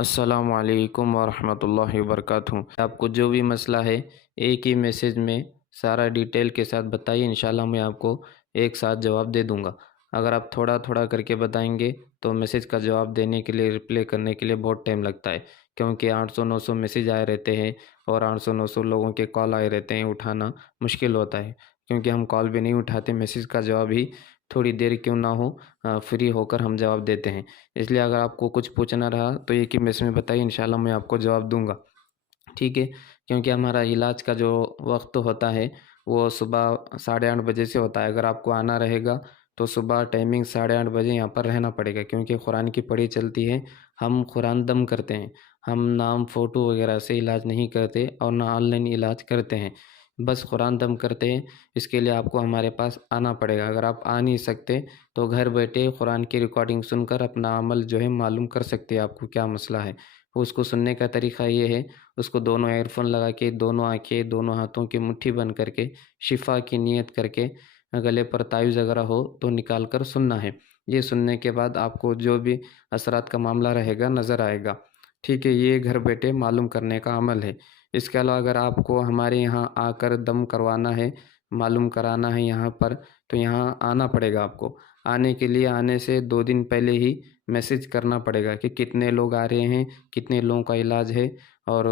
अस्सलामु अलैकुम वरहमतुल्लाहि वबरकातुहू। आपको जो भी मसला है एक ही मैसेज में सारा डिटेल के साथ बताइए, इंशाल्लाह मैं आपको एक साथ जवाब दे दूंगा। अगर आप थोड़ा थोड़ा करके बताएंगे तो मैसेज का जवाब देने के लिए, रिप्लाई करने के लिए बहुत टाइम लगता है, क्योंकि 800-900 मैसेज आए रहते हैं और 800-900 लोगों के कॉल आए रहते हैं। उठाना मुश्किल होता है, क्योंकि हम कॉल भी नहीं उठाते, मैसेज का जवाब ही थोड़ी देर क्यों ना हो फ्री होकर हम जवाब देते हैं। इसलिए अगर आपको कुछ पूछना रहा तो एक ही मैसेज में बताइए, इंशाल्लाह मैं आपको जवाब दूंगा। ठीक है, क्योंकि हमारा इलाज का जो वक्त होता है वो सुबह 8:30 बजे से होता है। अगर आपको आना रहेगा तो सुबह टाइमिंग 8:30 बजे यहाँ पर रहना पड़ेगा, क्योंकि कुरान की पढ़ी चलती है। हम कुरान दम करते हैं, हम नाम फ़ोटो वगैरह से इलाज नहीं करते और ना ऑनलाइन इलाज करते हैं, बस कुरान दम करते हैं। इसके लिए आपको हमारे पास आना पड़ेगा। अगर आप आ नहीं सकते तो घर बैठे कुरान की रिकॉर्डिंग सुनकर अपना अमल जो है मालूम कर सकते हैं, आपको क्या मसला है। उसको सुनने का तरीका ये है, उसको दोनों एयरफोन लगा के, दोनों आँखें, दोनों हाथों की मुट्ठी बंद करके, शिफा की नीयत करके, गले पर तावीज़ अगर हो तो निकाल कर सुनना है। ये सुनने के बाद आपको जो भी असरात का मामला रहेगा नज़र आएगा। ठीक है, ये घर बैठे मालूम करने का अमल है। इसके अलावा अगर आपको हमारे यहाँ आकर दम करवाना है, मालूम कराना है यहाँ पर, तो यहाँ आना पड़ेगा आपको। आने के लिए आने से 2 दिन पहले ही मैसेज करना पड़ेगा कि कितने लोग आ रहे हैं, कितने लोगों का इलाज है और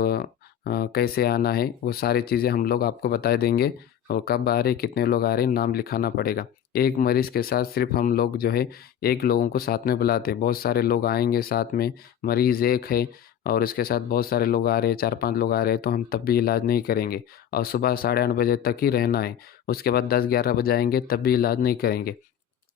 कैसे आना है। वो सारी चीज़ें हम लोग आपको बता देंगे, और कब आ रहे, कितने लोग आ रहे हैं, नाम लिखाना पड़ेगा। एक मरीज़ के साथ सिर्फ हम लोग जो है एक लोगों को साथ में बुलाते हैं। बहुत सारे लोग आएँगे साथ में, मरीज़ एक है और इसके साथ बहुत सारे लोग आ रहे हैं, 4-5 लोग आ रहे हैं, तो हम तब भी इलाज नहीं करेंगे और सुबह 8:30 बजे तक ही रहना है। उसके बाद 10-11 बजे आएँगे तब भी इलाज नहीं करेंगे।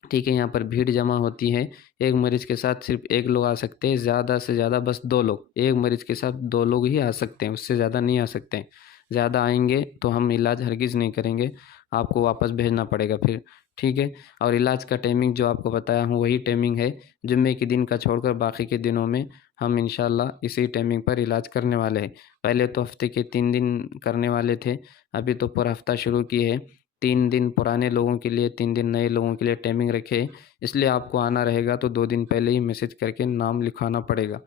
ठीक है, यहाँ पर भीड़ जमा होती है। एक मरीज़ के साथ सिर्फ एक लोग आ सकते हैं, ज़्यादा से ज़्यादा बस 2 लोग। एक मरीज़ के साथ 2 लोग ही आ सकते हैं, उससे ज़्यादा नहीं आ सकते हैं। ज़्यादा आएँगे तो हम इलाज हरगिज़ नहीं करेंगे, आपको वापस भेजना पड़ेगा फिर। ठीक है, और इलाज का टाइमिंग जो आपको बताया हूँ वही टाइमिंग है। जुम्मे के दिन का छोड़कर बाकी के दिनों में हम इंशाल्लाह इसी टाइमिंग पर इलाज करने वाले हैं। पहले तो हफ़्ते के 3 दिन करने वाले थे, अभी तो पूरा हफ़्ता शुरू किए हैं। 3 दिन पुराने लोगों के लिए, 3 दिन नए लोगों के लिए टाइमिंग रखे है। इसलिए आपको आना रहेगा तो 2 दिन पहले ही मैसेज करके नाम लिखवाना पड़ेगा।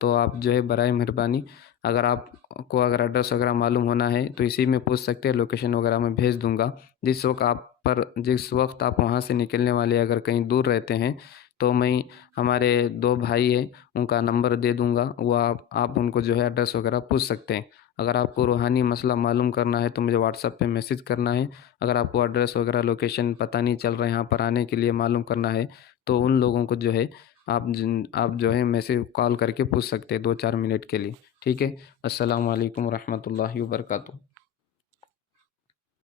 तो आप जो है बराए मेहरबानी, अगर आपको अगर एड्रेस वगैरह मालूम होना है तो इसी में पूछ सकते हैं, लोकेशन वगैरह मैं भेज दूँगा। जिस वक़्त आप वहाँ से निकलने वाले अगर कहीं दूर रहते हैं तो मैं, हमारे 2 भाई हैं, उनका नंबर दे दूँगा, वो आप उनको जो है एड्रेस वगैरह पूछ सकते हैं। अगर आपको रूहानी मसला मालूम करना है तो मुझे व्हाट्सएप पे मैसेज करना है। अगर आपको एड्रेस वगैरह लोकेशन पता नहीं चल रहा है यहाँ पर आने के लिए मालूम करना है, तो उन लोगों को जो है आप जो है मैसेज कॉल करके पूछ सकते हैं 2-4 मिनट के लिए। ठीक है, अस्सलामु अलैकुम वरहमतुल्लाहि वबरकातुहू।